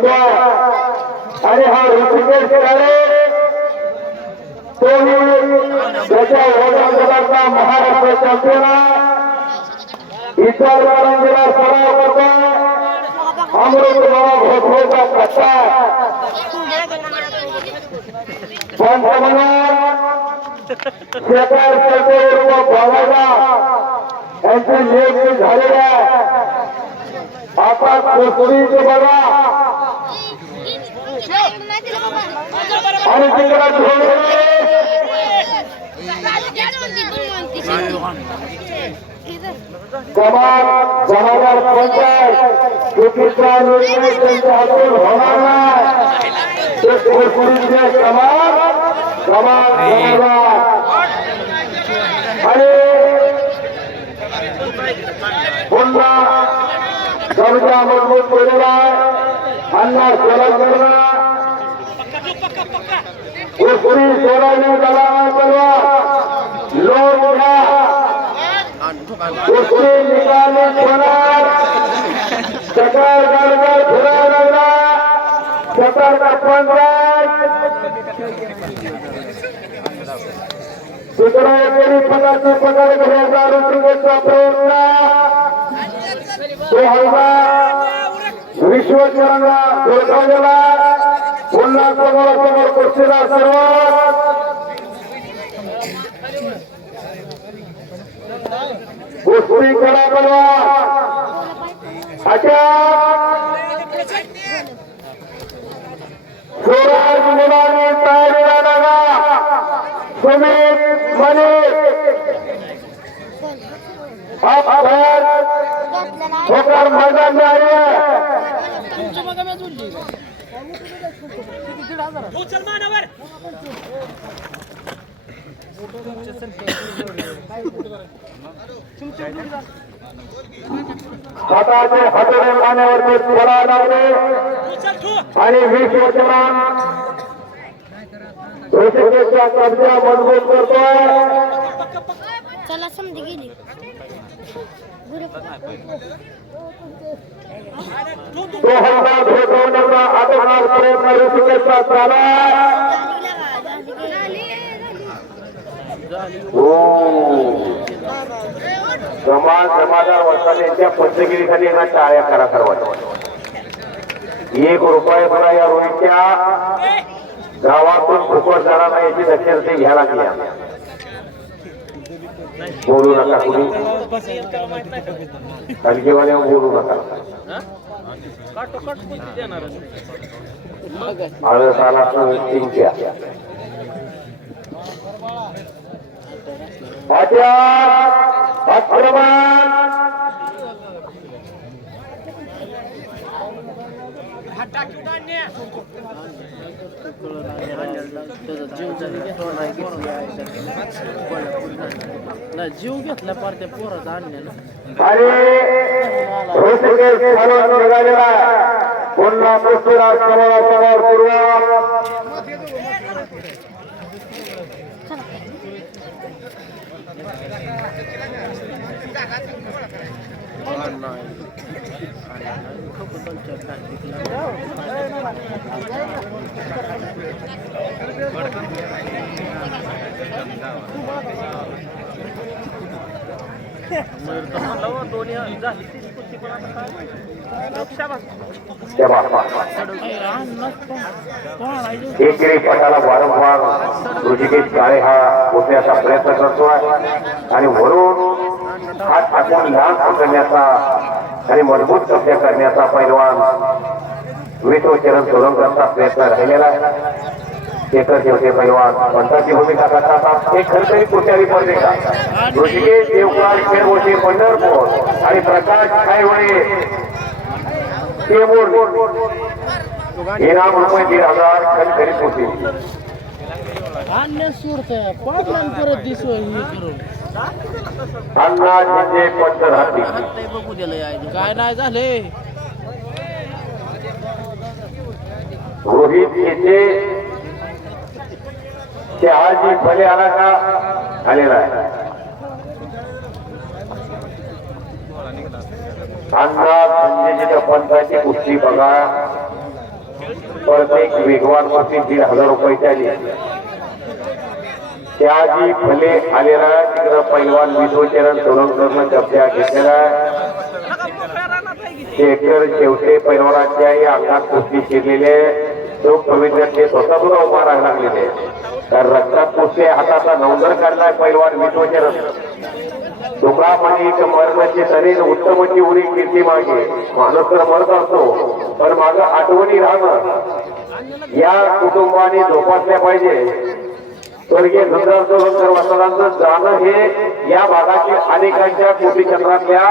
बंड्या आणि हा ऋषिकेश काळे तोही त्याच्या वजन गटाचा महाराष्ट्र चॅम्पियन आहे. इतर कारंजीला सराव करतो अमृत बाबा भोसलेचा कट्टा पंतप्रधान शेखर चौधरी बाबाजा यांची नियुक्ती झालेली आहे आता कुस्तीचे बघा आणि तिकडे धोरण कमाल दोन हजार पंचायत चुकीचा निर्णय त्यांच्या हातून होणार नाही ते कुरकुरीचे कमाल कमाल सोलापूरला कुरकुरी सोडावी त्याला लोग उठा घ्या कुस्ती निकाली चकर सकाळ गडगड फिरायला लगा चकर का पंचायत दुसरा एकेरी पदार्थ पगार घेण्याचा ऋतुवेचा प्रयत्न तो हलवा विश्वचरणला ओळखवलेला पुन्हा समोरासमोर कुस्तीला सर्वात कुस्ती करा बनवा अशा स्वराज मुलांनी तयारीला लागा सुमित मने अपघात ठोकर मैदान में आई है हाताचे हातोडे पाण्यावरती पडा लागले आणि विश्वचरण ऋषिकेशचा कब्जा मजबूत करतोय. चला समजी गेली. तो हल्ला भेटवण्याचा आटोनार प्रयत्न ऋषिकेशचा चालू आहे समाज वर्षाने यांच्या पंचगिरीसाठी यांना टाळ्या करा सर्वात एक रुपये मला या रोहितच्या गावातून फुकट जाणार नाही याची दक्षता घ्यायला लागली बोलू नका कुणी हलकेवाल्या बोलू नका आळस आला तर तीनच्या माझ्या आक्रमण जीव घेतला पार त्या पोराचा आणलेला आणि निघालेला. पुन्हा पृथ्वीराज समोरासमोर पूर्व दोन्ही झाली तीच कुस्ती पण आता काय शाबास. तेव्हा एकेरी पटाला वारंवार ऋषिकेश काळे हा उठण्याचा प्रयत्न करतोय. आणि वरून हात टाकून लहान पकडण्याचा आणि मजबूत कब्जा करण्याचा पैलवान विश्वचरण सोडवण्याचा प्रयत्न राहिलेला आहे. शेखर शेवटे पैलवान पंथाची भूमिका करतात एक खरतरी कुठल्याही पत्रिका ऋषिकेश देवकाळ खेळगोटे पंढरपूर आणि प्रकाश खायवळे टेमूर इनाम रुपये दीड हजार खरीद होती आणण्या सोडतंय पाटलान परत हे करून हाती बघू दिलं काय नाही झाले रोहित येथे शहाजी फले आला का आलेला आहे. अण्णा संजयची पंचाची कुस्ती बघा. प्रत्येक वेगवान कुस्ती दीड हजार रुपये त्याली त्याजी फले आलेला आहे. तिकडं पैलवान विश्वचरण सोलंकरनं कब्जा घेतलेला आहे. शेखर शेवटे पैलवानाच्या अंगात कुस्ती शिरलेले तो पवित्र ते स्वतः सुद्धा उभा राहायला लागलेले तर रक्तात पुष्टे हाताचा नवंदर काढलाय पैलवान विश्वचरण दुखा एक मरणाची शरीर उत्तमची उरी कीर्ती मागे. माणूस तर मरत असतो पण माझं आठवणी राहणं. या कुटुंबाने जोपासल्या पाहिजे. स्वर्गीय सुंदर सोलंकर जाणं हे या भागातील अनेकांच्या कोटी चंद्रातल्या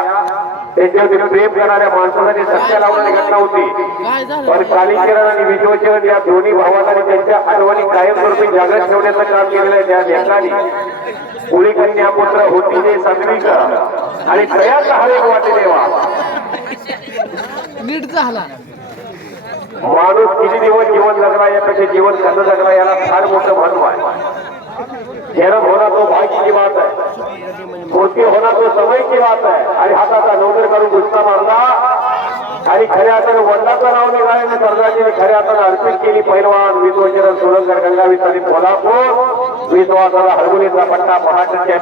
त्याच्यावरती प्रेम करणाऱ्या माणसासाठी सत्य लावणारी घटना होती. पण आणि विश्वचरण या दोन्ही भावांना त्यांच्या आठवणी कायमस्वरूपी जागृत ठेवण्याचं काम केलेलं आहे त्या पुत्र होती सात्विक आणि हरेक वाटे देवा. नीट झाला. माणूस किती दिवस जीवन जगला यापेक्षा जीवन कसं जगला याला फार मोठं महत्त्व आहे. जन्म होना तो भाग्य की बात है मूर्ती होना तो समय की बात है आणि हाताचा नवदर करून गुस्सा मारला आणि खऱ्या हाताने वडिलाचं नाव निघाल्याने सरदारजीने खऱ्या हाताने अर्पित केली. पैलवान विश्वचरण सोलंकर आणि कोल्हापूर. विश्वासाला हरगुलीचा पट्टा पहाटच्या